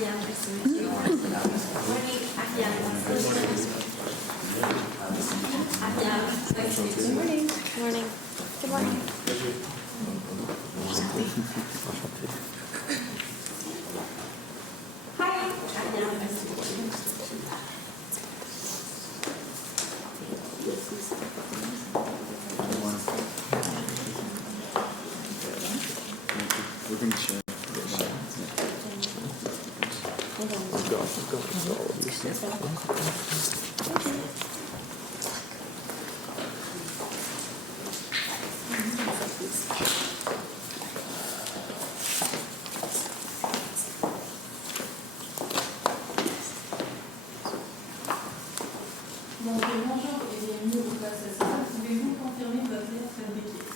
Akian, nice to meet you. Morning, Akian. Akian, nice to meet you. Morning. Morning. Good morning. Hi. Akian, nice to meet you. We're going to share. Donc bonjour et bienvenue au classe ce soir. Pouvez-vous confirmer votre lettre d'équipe?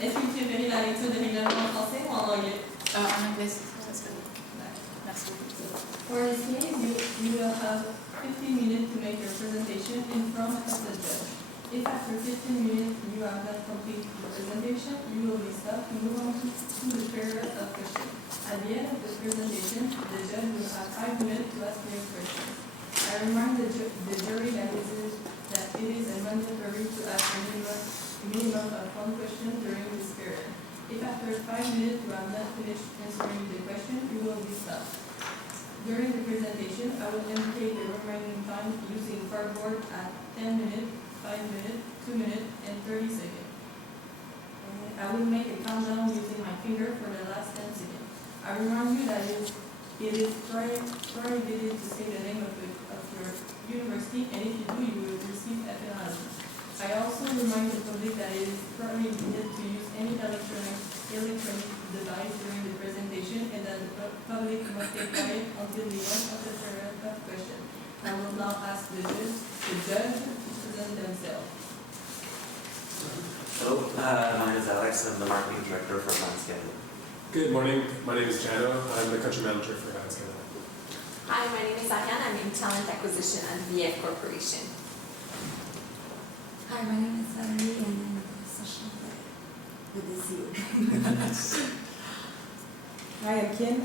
Est-ce que vous préférez la lecture de règlement en français ou en anglais? En anglais, ça serait bon. Merci. For this case, you will have 15 minutes to make your presentation in front of the judge. If after 15 minutes you have not completed the presentation, you will be stopped to move on to the period of questions. At the end of the presentation, the judge will have 5 minutes to ask your questions. I remind the jury that it is mandatory to ask a minimum of one question during this period. If after 5 minutes you have not finished answering the question, you will be stopped. During the presentation, I will indicate the remaining time using cardboard at 10 minutes, 5 minutes, 2 minutes, and 30 seconds. I will make a countdown using my finger for the last 10 seconds. I remind you that it is prohibited to say the name of your university, and if you do, you will receive a penalty. I also remind the public that it is prohibited to use any electronic device during the presentation, and that the public must stay quiet until the end of the period of question. I will now ask the judge to present themselves. Hello, my name is Alex. I'm the marketing director for Vans Canada. Good morning. My name is Jano. I'm the country manager for Vans Canada. Hi, my name is Akian. I'm in talent acquisition at VF Corporation. Hi, my name is Valerie and I'm the social with the CEO. Hi, I'm Ken.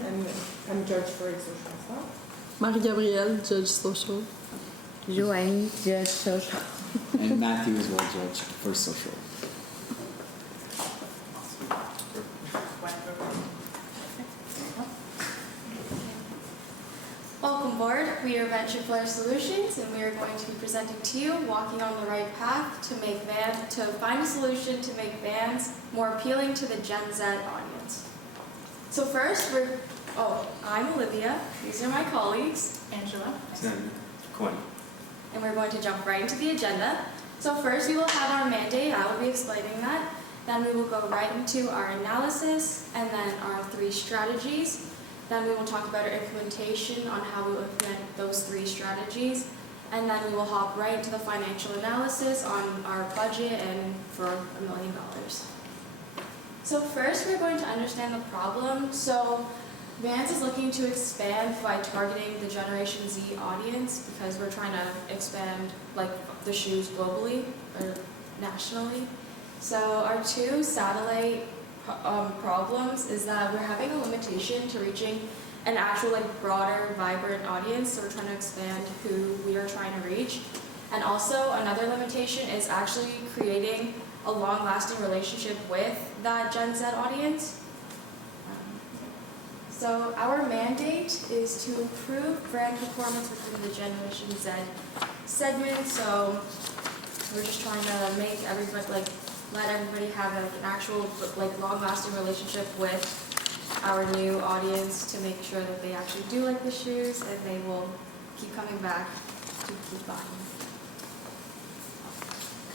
I'm judge for social stuff. Marie-Gabrielle, Judge Social. Joanne, judge social. And Matthew is well judge for social. Welcome board. We are Venture Flare Solutions, and we are going to be presenting to you Walking on the Right Path to find a solution to make vans more appealing to the Gen Z audience. So first, I'm Olivia. These are my colleagues, Angela, Quinn. and we're going to jump right into the agenda. So first, we will have our mandate. I will be explaining that. Then we will go right into our analysis, and then our 3 strategies. Then we will talk about our implementation on how we will implement those 3 strategies. And then we will hop right into the financial analysis on our budget and for $1 million. So first, we're going to understand the problem. So Vans is looking to expand by targeting the Generation Z audience because we're trying to expand like the shoes globally or nationally. So our 2 satellite problems is that we're having a limitation to reaching an actual broader, vibrant audience. So we're trying to expand who we are trying to reach. And also another limitation is actually creating a long-lasting relationship with that Gen Z audience. So our mandate is to improve brand performance within the Generation Z segment. So we're just trying to make everybody let everybody have an actual long-lasting relationship with our new audience to make sure that they actually do like the shoes and they will keep coming back to keep buying.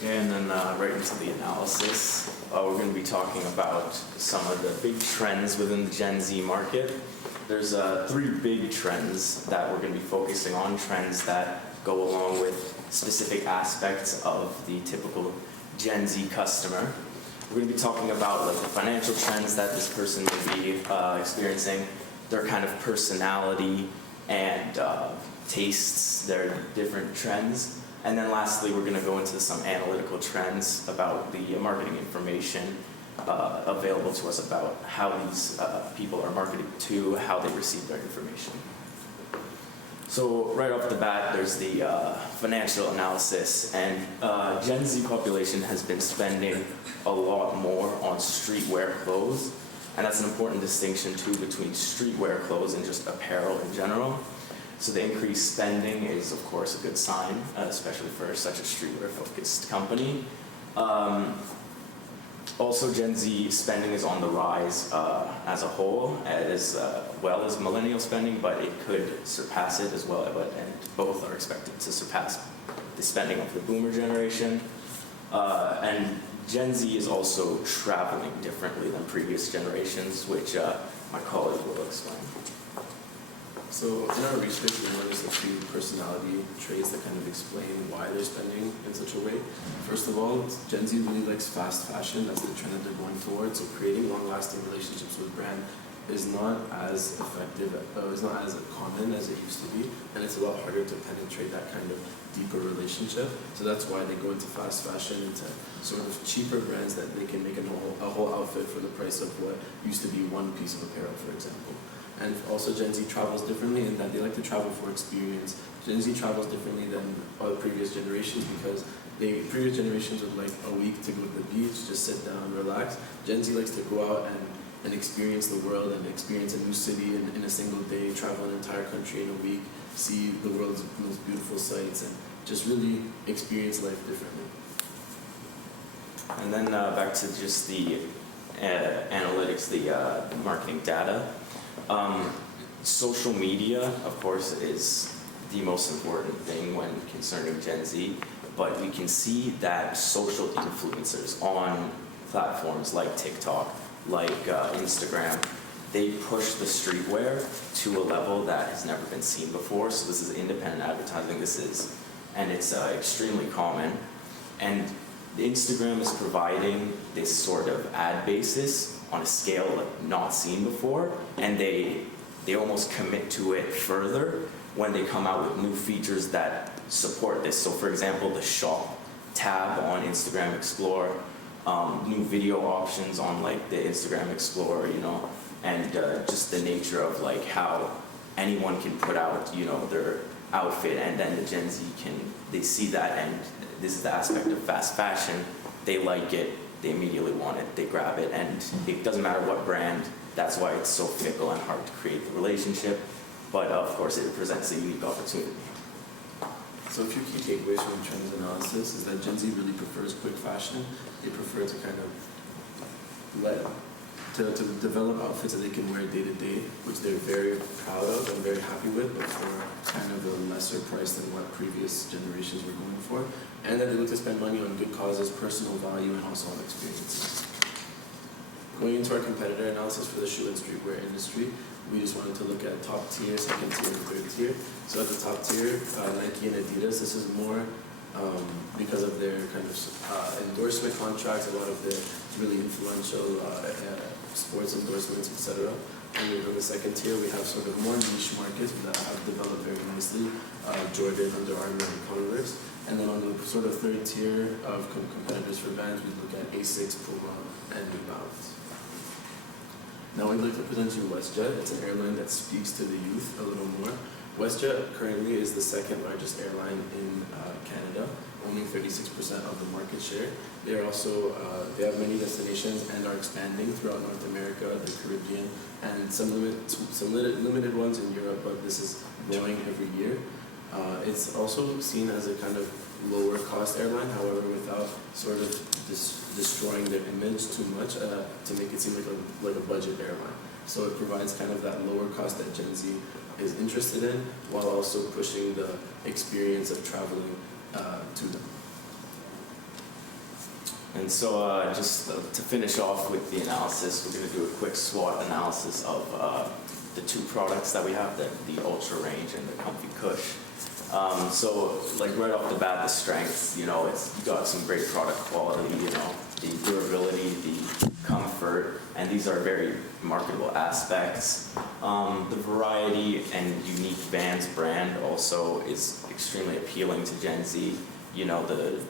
And then right into the analysis, we're going to be talking about some of the big trends within the Gen Z market. There's 3 big trends that we're going to be focusing on, trends that go along with specific aspects of the typical Gen Z customer. We're going to be talking about the financial trends that this person may be experiencing, their kind of personality, and tastes, their different trends. And then lastly, we're going to go into some analytical trends about the marketing information available to us about how these people are marketed to, how they receive their information. So right off the bat, there's the financial analysis, and Gen Z population has been spending a lot more on streetwear clothes, and that's an important distinction too between streetwear clothes and just apparel in general. So the increased spending is of course a good sign, especially for such a streetwear-focused company. Also, Gen Z spending is on the rise as a whole, as well as millennial spending, but it could surpass it as well, and both are expected to surpass the spending of the boomer generation. And Gen Z is also traveling differently than previous generations, which my colleague will explain. So in our research, we noticed a few personality traits that kind of explain why they're spending in such a way. First of all, Gen Z really likes fast fashion. That's the trend that they're going towards. So creating long-lasting relationships with brand is not as effective, is not as common as it used to be, and it's a lot harder to penetrate that kind of deeper relationship. So that's why they go into fast fashion, into sort of cheaper brands that they can make a whole outfit for the price of what used to be one piece of apparel, for example. And also Gen Z travels differently in that they like to travel for experience. Gen Z travels differently than other previous generations because previous generations would like a week to go to the beach, just sit down, relax. Gen Z likes to go out and experience the world and experience a new city in a single day, travel an entire country in a week, see the world's most beautiful sights, and just really experience life differently. And then back to just the analytics, the marketing data. Social media, of course, is the most important thing when concerning Gen Z, but we can see that social influencers on platforms like TikTok, like Instagram, they push the streetwear to a level that has never been seen before. So this is independent advertising, and it's extremely common. And Instagram is providing this sort of ad basis on a scale like not seen before, and they almost commit to it further when they come out with new features that support this. So for example, the shop tab on Instagram Explorer, new video options on like the Instagram Explorer, and just the nature of like how anyone can put out, their outfit, and then the Gen Z they see that, and this is the aspect of fast fashion. They like it, they immediately want it, they grab it, and it doesn't matter what brand. That's why it's so fickle and hard to create the relationship. But of course, it presents a unique opportunity. So a few key takeaways from trends analysis is that Gen Z really prefers quick fashion. They prefer to kind of to develop outfits that they can wear day to day, which they're very proud of and very happy with, but for kind of a lesser price than what previous generations were going for. And that they look to spend money on good causes, personal value, and also on experiences. Going into our competitor analysis for the shoe and streetwear industry, we just wanted to look at top tier, second tier, and third tier. So at the top tier, Nike and Adidas, this is more because of their kind of endorsement contracts, a lot of the really influential sports endorsements, etc. And on the second tier, we have sort of more niche markets that have developed very nicely, Jordan, Under Armour, and Converse. And then on the sort of third tier of competitors for brands, we look at Asics, Puma, and New Balance. Now we'd like to present you WestJet. It's an airline that speaks to the youth a little more. WestJet currently is the second largest airline in Canada, owning 36% of the market share. They have many destinations and are expanding throughout North America, the Caribbean, and some limited ones in Europe, but this is growing every year. It's also seen as a kind of lower cost airline, however, without sort of destroying their image too much to make it seem like a budget airline. So it provides kind of that lower cost that Gen Z is interested in, while also pushing the experience of traveling to them. And so just to finish off with the analysis, we're going to do a quick SWOT analysis of the two products that we have, the Ultra range and the Comfy Cush. So like right off the bat, the strengths, you know, it's you got some great product quality, you know, the durability, the comfort, and these are very marketable aspects. The variety and unique Vans brand also is extremely appealing to Gen Z. You know, the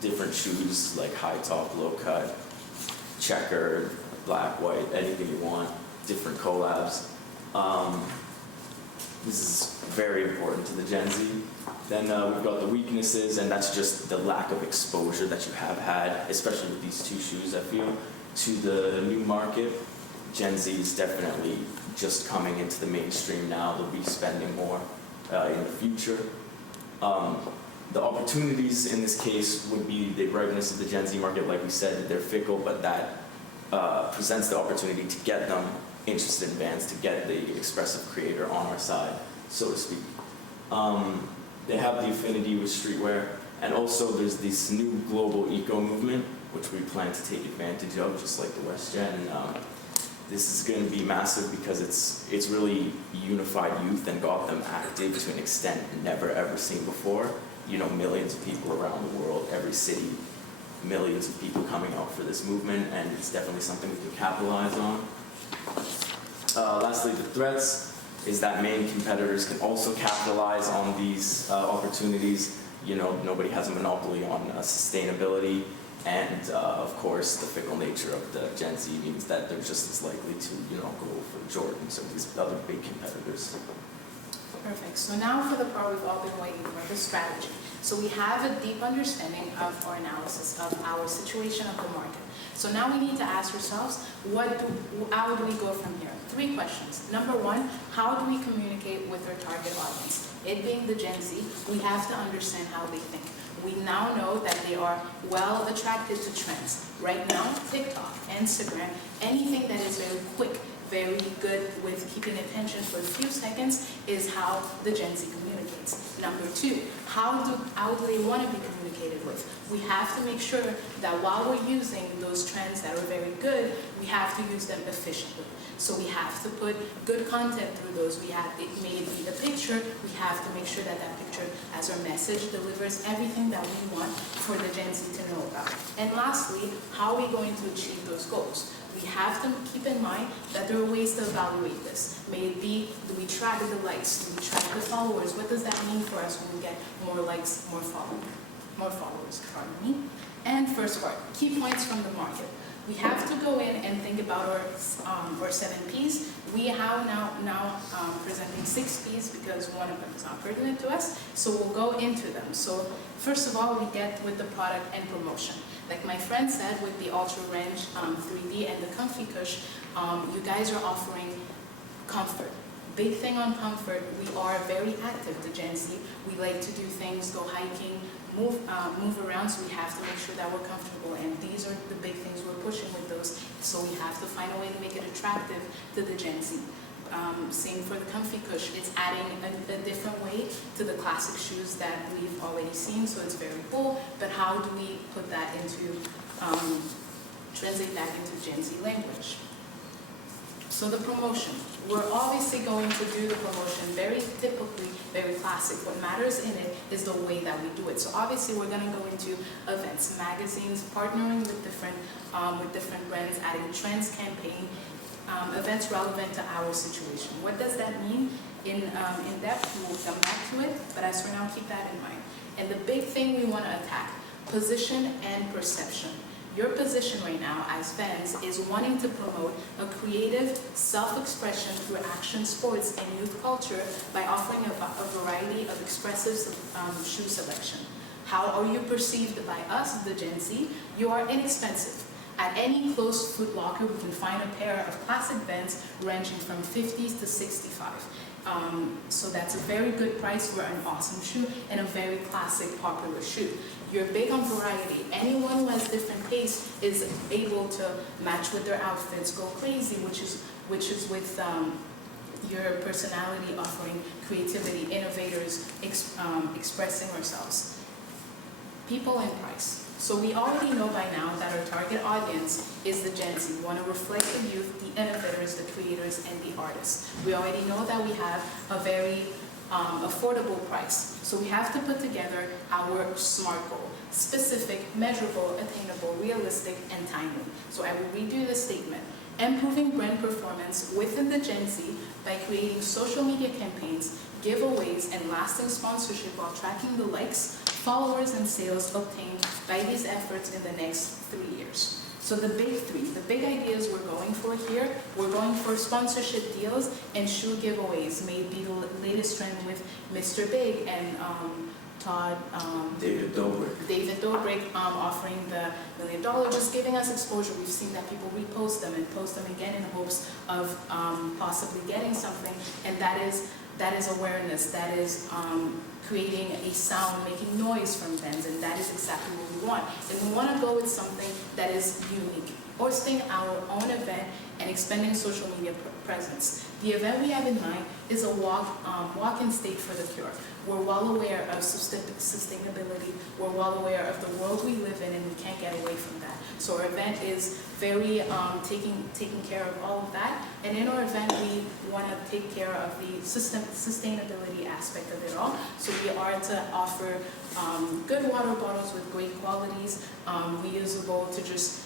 different shoes like high top, low cut, checkered, black, white, anything you want, different collabs. This is very important to the Gen Z. Then we've got the weaknesses, and that's just the lack of exposure that you have had, especially with these two shoes, I feel, to the new market. Gen Z is definitely just coming into the mainstream now. They'll be spending more in the future. The opportunities in this case would be the brightness of the Gen Z market. Like we said, they're fickle, but that presents the opportunity to get them interested in Vans, to get the expressive creator on our side, so to speak. They have the affinity with streetwear, and also there's this new global eco movement, which we plan to take advantage of, just like the West Gen. This is going to be massive because it's really unified youth and got them active to an extent never ever seen before. You know, millions of people around the world, every city, millions of people coming out for this movement, and it's definitely something we can capitalize on. Lastly, the threats is that main competitors can also capitalize on these opportunities. You know, nobody has a monopoly on sustainability, and of course, the fickle nature of the Gen Z means that they're just as likely to, you know, go for Jordans or these other big competitors. Perfect. So now for the part we've all been waiting for, the strategy. So we have a deep understanding of our analysis of our situation of the market. So now we need to ask ourselves, how do we go from here? 3 questions. Number 1, how do we communicate with our target audience? It being the Gen Z, we have to understand how they think. We now know that they are well attracted to trends. Right now, TikTok, Instagram, anything that is very quick, very good with keeping attention for a few seconds is how the Gen Z communicates. Number 2, how do they want to be communicated with? We have to make sure that while we're using those trends that are very good, we have to use them efficiently. So we have to put good content through those. It may be a picture, we have to make sure that that picture as our message delivers everything that we want for the Gen Z to know about. And lastly, how are we going to achieve those goals? We have to keep in mind that there are ways to evaluate this. May it be, do we track the likes? Do we track the followers? What does that mean for us when we get more likes, more followers, pardon me. And first part, key points from the market. We have to go in and think about our 7 Ps. We have now presenting 6 Ps because one of them is not pertinent to us. So we'll go into them. So first of all, we get with the product and promotion. Like my friend said, with the Ultra Range 3D and the Comfy Cush, you guys are offering comfort. Big thing on comfort, we are very active, the Gen Z. We like to do things, go hiking, move around, so we have to make sure that we're comfortable. And these are the big things we're pushing with those. So we have to find a way to make it attractive to the Gen Z. Same for the Comfy Cush. It's adding a different way to the classic shoes that we've already seen, so it's very cool. But how do we put that into, translate that into Gen Z language? So the promotion. We're obviously going to do the promotion very typically, very classic. What matters in it is the way that we do it. So obviously we're going to go into events, magazines, partnering with different brands, adding trends campaign, events relevant to our situation. What does that mean? In depth, we'll come back to it, but as for now, keep that in mind. And the big thing we want to attack, position and perception. Your position right now as Vans is wanting to promote a creative self-expression through action sports and youth culture by offering a variety of expressive shoe selection. How are you perceived by us, the Gen Z? You are inexpensive. At any close Foot Locker, we can find a pair of classic Vans ranging from 50s to 65. So that's a very good price for an awesome shoe and a very classic, popular shoe. You're big on variety. Anyone who has different tastes is able to match with their outfits, go crazy, which is with your personality offering creativity, innovators, expressing ourselves. People and price. So we already know by now that our target audience is the Gen Z. We want to reflect the youth, the innovators, the creators, and the artists. We already know that we have a very affordable price. So we have to put together our SMART goal: specific, measurable, attainable, realistic, and timely. So I will read you the statement. Improving brand performance within the Gen Z by creating social media campaigns, giveaways, and lasting sponsorship while tracking the likes, followers, and sales obtained by these efforts in the next 3 years. So the big three, the big ideas we're going for here, we're going for sponsorship deals and shoe giveaways, maybe the latest trend with Mr. Big and Todd, David Dobrik offering the $1 million, just giving us exposure. We've seen that people repost them and post them again in hopes of possibly getting something, and that is awareness, that is creating a sound, making noise from fans, and that is exactly what we want. And we want to go with something that is unique, hosting our own event and expanding social media presence. The event we have in mind is a walk-in state for the cure. We're well aware of sustainability, we're well aware of the world we live in, and we can't get away from that. So our event is very taking care of all of that, and in our event we want to take care of the sustainability aspect of it all. So we are to offer good water bottles with great qualities, reusable, to just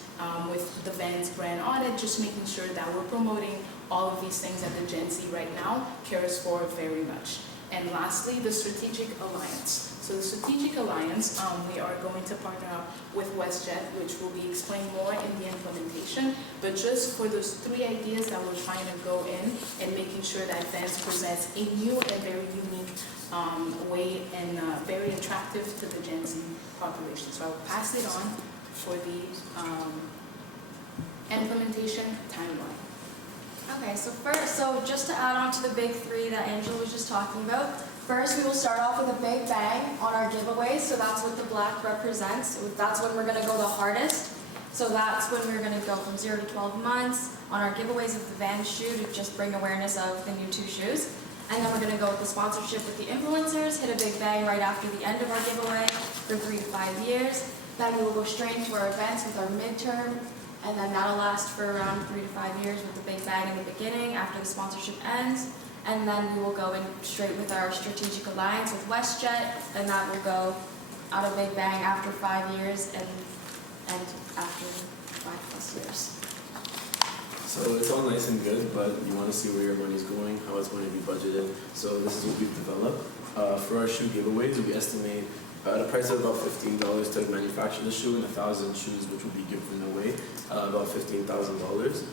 with the Vans brand on it, just making sure that we're promoting all of these things that the Gen Z right now cares for very much. And lastly, the strategic alliance. So the strategic alliance, we are going to partner up with WestJet, which will be explained more in the implementation. But just for those 3 ideas that we're trying to go in and making sure that Vans presents a new and very unique way and very attractive to the Gen Z population. So I'll pass it on for the implementation timeline. Okay, so just to add on to the big 3 that Angela was just talking about, first we will start off with a big bang on our giveaways. So that's what the black represents. That's when we're going to go the hardest. So that's when we're going to go from 0 to 12 months on our giveaways of the Vans shoe to just bring awareness of the new 2 shoes. And then we're going to go with the sponsorship with the influencers, hit a big bang right after the end of our giveaway for 3 to 5 years. Then we will go straight into our events with our midterm, and then that'll last for around 3 to 5 years with the big bang in the beginning after the sponsorship ends. And then we will go in straight with our strategic alliance with WestJet, and that will go out a big bang after 5 years and after 5+ years. So it's all nice and good, but you want to see where your money's going, how it's going to be budgeted. So this is what we've developed. For our shoe giveaways, we estimate at a price of about $15 to manufacture the shoe, and 1,000 shoes which will be given away, about $15,000.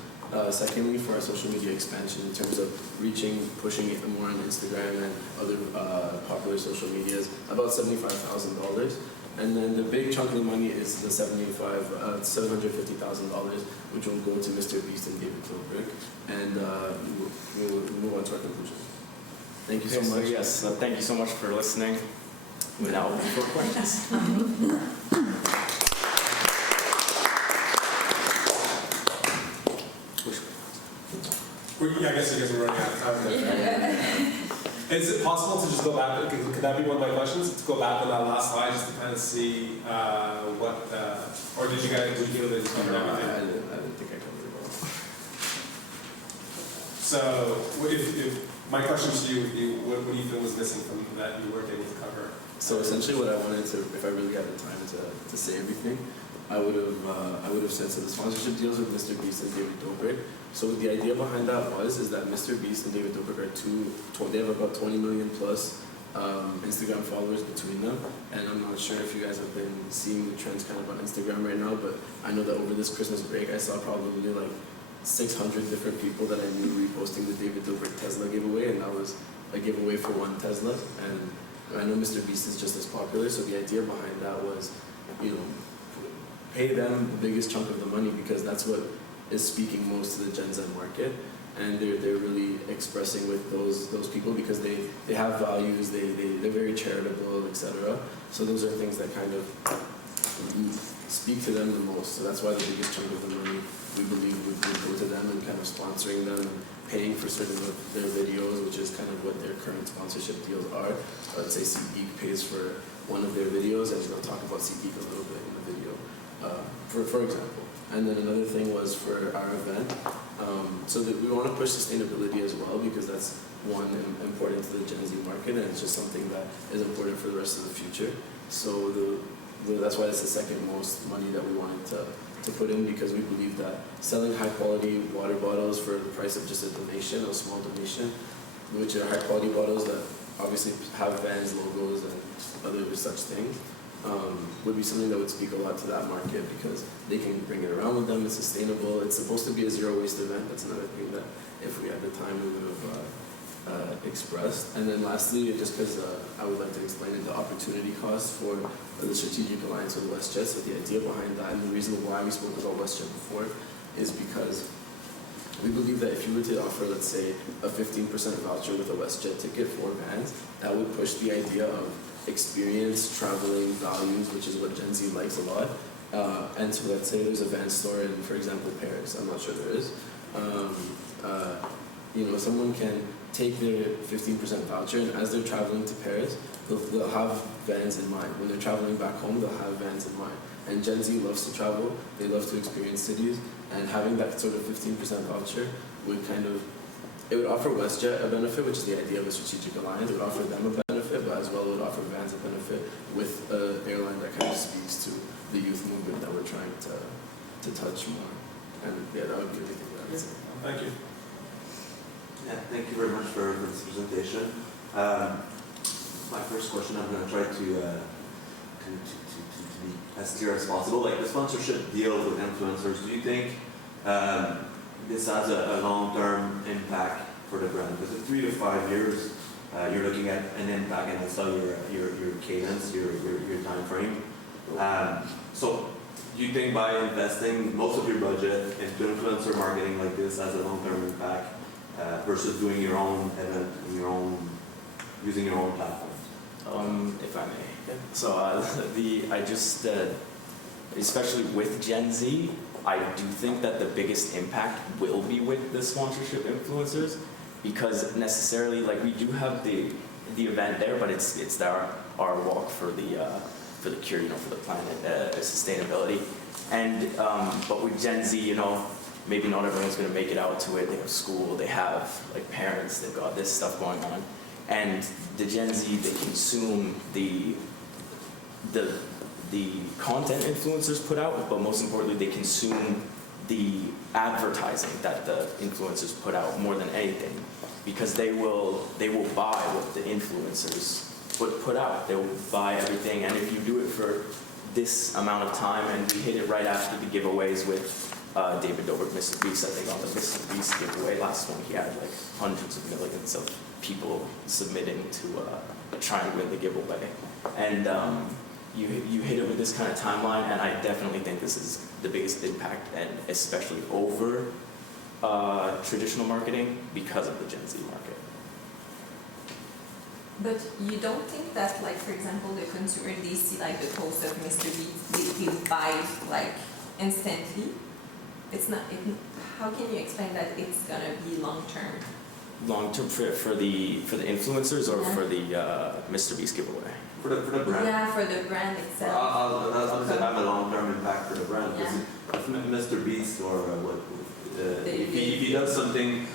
Secondly, for our social media expansion in terms of reaching, pushing it more on Instagram and other popular social medias, about $75,000. And then the big chunk of the money is the $750,000, which will go to Mr. Beast and David Dobrik, and we'll move on to our conclusion. Thank you so much. So yes, thank you so much for listening. We're now open for questions. I guess we're running out of time. Is it possible to just go back? Could that be one of my questions? To go back on that last slide just to kind of see or did you guys feel that you covered everything? I didn't think I covered it all. So, if my question to you, what do you feel was missing from that you weren't able to cover? So essentially, what I wanted to, if I really had the time to say everything, I would have said, so the sponsorship deals with Mr. Beast and David Dobrik. So the idea behind that is that Mr. Beast and David Dobrik are they have about 20 million plus Instagram followers between them. And I'm not sure if you guys have been seeing the trends kind of on Instagram right now, but I know that over this Christmas break, I saw probably like 600 different people that I knew reposting the David Dobrik Tesla giveaway, and that was a giveaway for 1 Tesla. And I know Mr. Beast is just as popular, so the idea behind that was, pay them the biggest chunk of the money, because that's what is speaking most to the Gen Z market, and they're really expressing with those people because they have values, they're very charitable, etc. So those are things that kind of speak to them the most. So that's why the biggest chunk of the money we believe would go to them, and kind of sponsoring them and paying for certain of their videos, which is kind of what their current sponsorship deals are. Let's say SeatGeek pays for one of their videos, and they'll talk about SeatGeek a little bit in the video, for example. And then another thing was for our event. So that we want to push sustainability as well because that's one important to the Gen Z market and it's just something that is important for the rest of the future. So that's why it's the second most money that we wanted to put in because we believe that selling high quality water bottles for the price of just a donation, a small donation, which are high quality bottles that obviously have Vans logos and other such things, would be something that would speak a lot to that market because they can bring it around with them, it's sustainable, it's supposed to be a zero waste event, that's another thing that if we had the time we would have expressed. And then lastly, just because I would like to explain the opportunity cost for the strategic alliance with WestJet. So the idea behind that and the reason why we spoke about WestJet before is because we believe that if you were to offer, let's say, a 15% voucher with a WestJet ticket for Vans, that would push the idea of experience, traveling, values, which is what Gen Z likes a lot. And so let's say there's a Vans store in, for example, Paris. I'm not sure there is. Someone can take their 15% voucher, and as they're traveling to Paris, they'll have Vans in mind. When they're traveling back home, they'll have Vans in mind. And Gen Z loves to travel, they love to experience cities, and having that sort of 15% voucher would it would offer WestJet a benefit, which is the idea of a strategic alliance. It would offer them a benefit, but as well it would offer Vans a benefit with an airline that kind of speaks to the youth movement that we're trying to touch more. And yeah, that would be everything that I would say. Thank you. Yeah, thank you very much for this presentation. My first question, I'm going to try to be as clear as possible. Like the sponsorship deal with influencers, do you think this has a long-term impact for the brand? Because in 3 to 5 years, you're looking at an impact, and I saw your cadence, your time frame. So, do you think by investing most of your budget into influencer marketing like this has a long-term impact versus doing your own event, using your own platform? If I may. So especially with Gen Z, I do think that the biggest impact will be with the sponsorship influencers because necessarily, like we do have the event there, but it's our walk for the cure, for the planet, sustainability, and but with Gen Z, maybe not everyone's going to make it out to it. They have school, they have like parents, they've got this stuff going on. And the Gen Z, they consume the content influencers put out, but most importantly, they consume the advertising that the influencers put out more than anything, because they will buy what the influencers put out. They will buy everything, and if you do it for this amount of time, and we hit it right after the giveaways with David Dobrik, Mr. Beast. I think on the Mr. Beast giveaway last one, he had like hundreds of millions of people submitting to try and win the giveaway. And you hit it with this kind of timeline, and I definitely think this is the biggest impact, and especially over traditional marketing because of the Gen Z market. But you don't think that, like, for example, the consumer, they see like the post of Mr. Beast, they buy like instantly? How can you explain that it's gonna be long term? Long term for the influencers or for the Mr. Beast giveaway? For the brand? Yeah, for the brand itself. I'll say have a long-term impact for the brand. Because if Mr. Beast or if he does something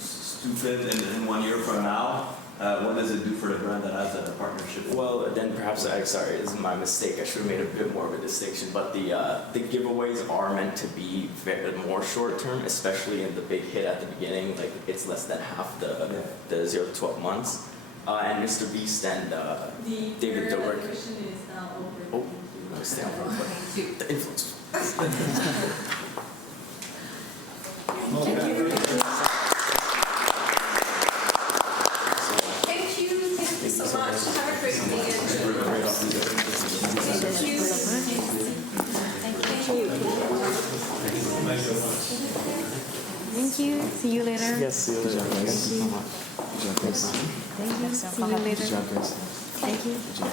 stupid in 1 year from now, what does it do for the brand that has a partnership? Well, then perhaps sorry, this is my mistake. I should have made a bit more of a distinction. But the giveaways are meant to be more short-term, especially in the big hit at the beginning. Like it's less than half the 0 to 12 months. And Mr. Beast and David Dobrik. The question is now over. Oh, no, stay on real quick. The influence. Thank you so much. Have a great day. Thank you. See you later. Yes, see you later. Thank you so much. Good job, guys. Thank you. See you later. Good job, guys. Thank you. Good job.